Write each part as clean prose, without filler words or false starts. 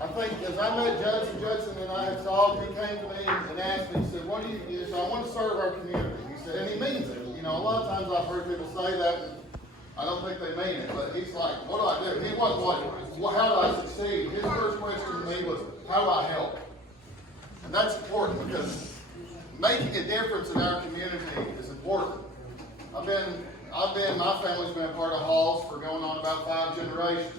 I think as I met Judson and I had talked, he came to me and asked me, he said, what do you, so I want to serve our community. He said, and he means it. You know, a lot of times I've heard people say that, and I don't think they mean it, but he's like, what do I do? He wasn't like, well, how do I succeed? His first question to me was, how do I help? And that's important because making a difference in our community is important. My family's been a part of Halls for going on about 5 generations.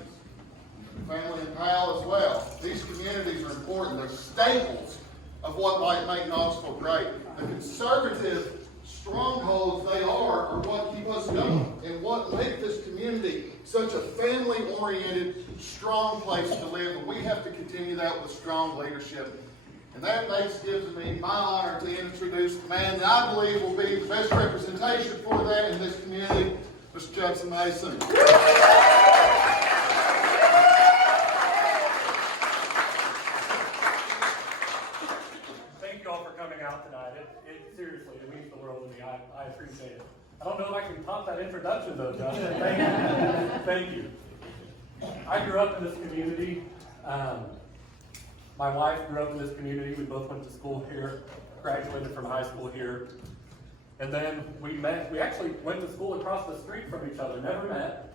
Family in Powell as well. These communities are important. They're staples of what might make Knoxville great. The conservative strongholds they are what keep us going and what make this community such a family-oriented, strong place to live. And we have to continue that with strong leadership. And that gives me my honor to introduce the man that I believe will be the best representation for that in this community, Mr. Judson Mason. Thank you all for coming out tonight. It seriously, it means the world to me. I appreciate it. I don't know if I can top that introduction though, Justin. Thank you. Thank you. I grew up in this community. My wife grew up in this community. We both went to school here, graduated from high school here. And then we met. We actually went to school across the street from each other, never met.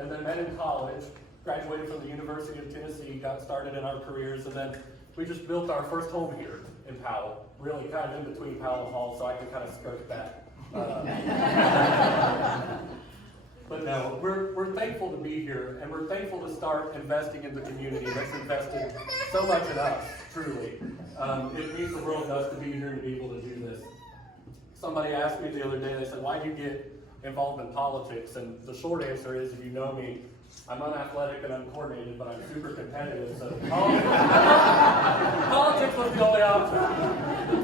And then met in college, graduated from the University of Tennessee, got started in our careers, and then we just built our first home here in Powell, really kind of in between Powell and Hall, so I can kind of skirt that. But no, we're thankful to be here, and we're thankful to start investing in the community that's invested so much in us, truly. It means the world to us to be here and be able to do this. Somebody asked me the other day, they said, why do you get involved in politics? And the short answer is, if you know me, I'm unathletic and uncoordinated, but I'm super competitive, so politics was the only option.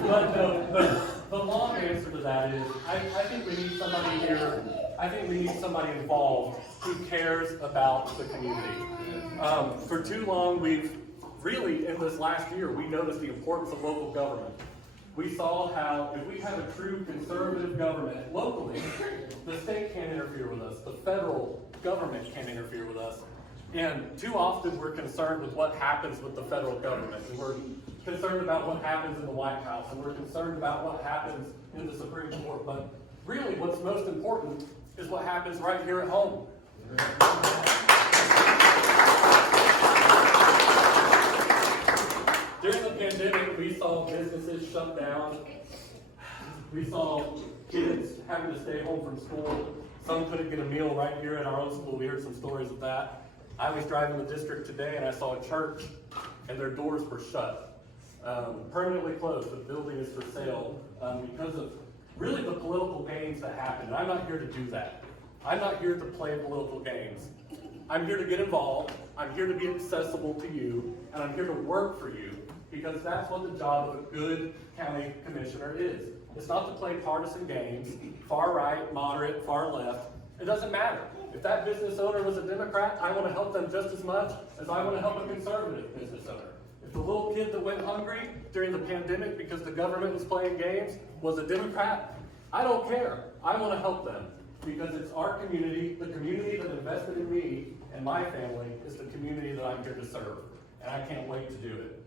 But no, the long answer to that is, I think we need somebody here, I think we need somebody involved who cares about the community. For too long, we've really, in this last year, we noticed the importance of local government. We saw how if we have a true conservative government locally, the state can't interfere with us, the federal government can't interfere with us. And too often we're concerned with what happens with the federal government. And we're concerned about what happens in the White House, and we're concerned about what happens in the Supreme Court. But really what's most important is what happens right here at home. During the pandemic, we saw businesses shut down. We saw kids having to stay home from school. Some couldn't get a meal right here at our own school. We heard some stories of that. I was driving the district today and I saw a church and their doors were shut. Permanently closed. The building is for sale because of really the political games that happen. And I'm not here to do that. I'm not here to play political games. I'm here to get involved. I'm here to be accessible to you, and I'm here to work for you, because that's what the job of a good county commissioner is. It's not to play partisan games, far right, moderate, far left. It doesn't matter. If that business owner was a Democrat, I want to help them just as much as I want to help a conservative business owner. If the little kid that went hungry during the pandemic because the government was playing games was a Democrat, I don't care. I want to help them, because it's our community, the community that invested in me and my family is the community that I'm here to serve, and I can't wait to do it.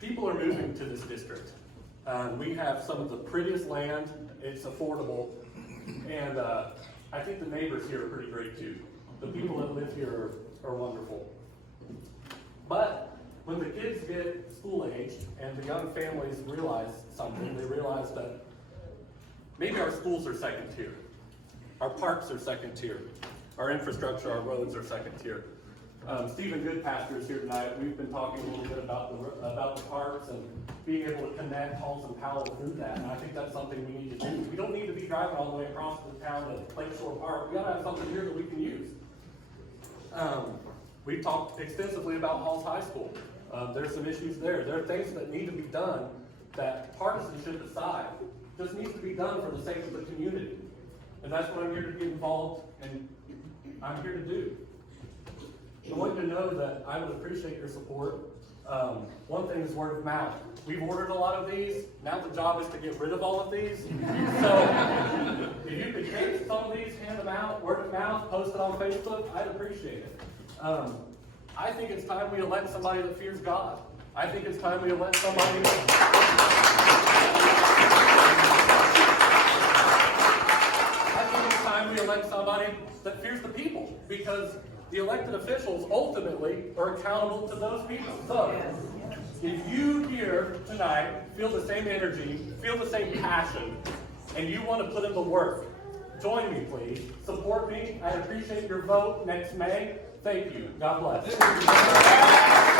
People are moving to this district. We have some of the prettiest land, it's affordable, and I think the neighbors here are pretty great too. The people that live here are wonderful. But when the kids get school-aged and the young families realize something, they realize that maybe our schools are second tier, our parks are second tier, our infrastructure, our roads are second tier. Stephen Goodpasture is here tonight. We've been talking a little bit about the parks and being able to connect Halls and Powell through that, and I think that's something we need to do. We don't need to be driving all the way across the town to Lakeshore Park. We gotta have something here that we can use. We've talked extensively about Halls High School. There's some issues there. There are things that need to be done that partisanship aside just needs to be done for the sake of the community. And that's what I'm here to be involved and I'm here to do. I want you to know that I would appreciate your support. One thing is word of mouth. We've ordered a lot of these. Now the job is to get rid of all of these. So if you could take some of these, hand them out, word of mouth, post it on Facebook, I'd appreciate it. I think it's time we elect somebody that fears God. I think it's time we elect somebody that fears the people, because the elected officials ultimately are accountable to those people. So, if you here tonight feel the same energy, feel the same passion, and you want to put in the work, join me, please. Support me. I appreciate your vote next May. Thank you. God bless.